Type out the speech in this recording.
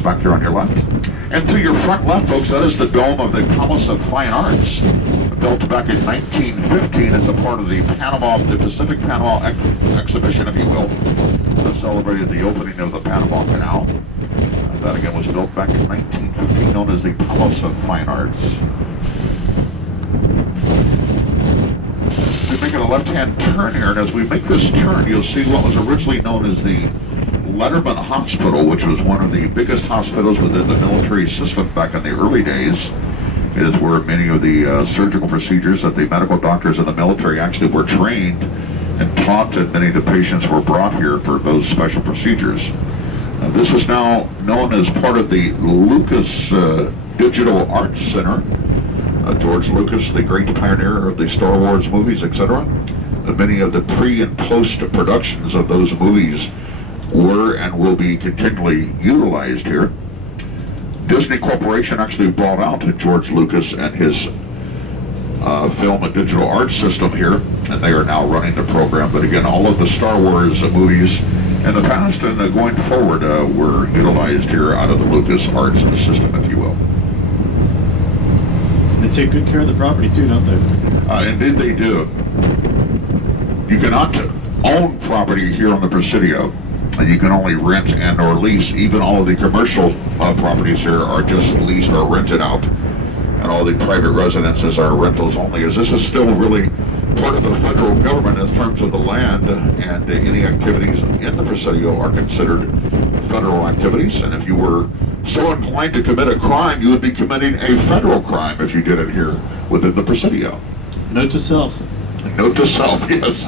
Palace back there on your left. And to your front left, folks, that is the dome of the Palace of Fine Arts. Built back in 1915 as a part of the Pacific Panama exhibition, if you will. That celebrated the opening of the Panama Canal. That again was built back in 1915, known as the Palace of Fine Arts. We're making a left-hand turn here, and as we make this turn, you'll see what was originally known as the Letterman Hospital, which was one of the biggest hospitals within the military system back in the early days. It is where many of the surgical procedures that the medical doctors in the military actually were trained and taught, and many of the patients were brought here for those special procedures. This is now known as part of the Lucas Digital Arts Center. George Lucas, the great pioneer of the Star Wars movies, etc. Many of the pre- and post-productions of those movies were and will be continually utilized here. Disney Corporation actually brought out George Lucas and his film and digital arts system here, and they are now running the program. But again, all of the Star Wars movies in the past and going forward were utilized here out of the Lucas Arts system, if you will. They take good care of the property too, don't they? Indeed they do. You cannot own property here on the Presidio. You can only rent and or lease. Even all of the commercial properties here are just leased or rented out. And all the private residences are rentals only, as this is still really part of the federal government in terms of the land, and any activities in the Presidio are considered federal activities. And if you were so inclined to commit a crime, you would be committing a federal crime if you did it here within the Presidio. Note to self. Note to self, yes.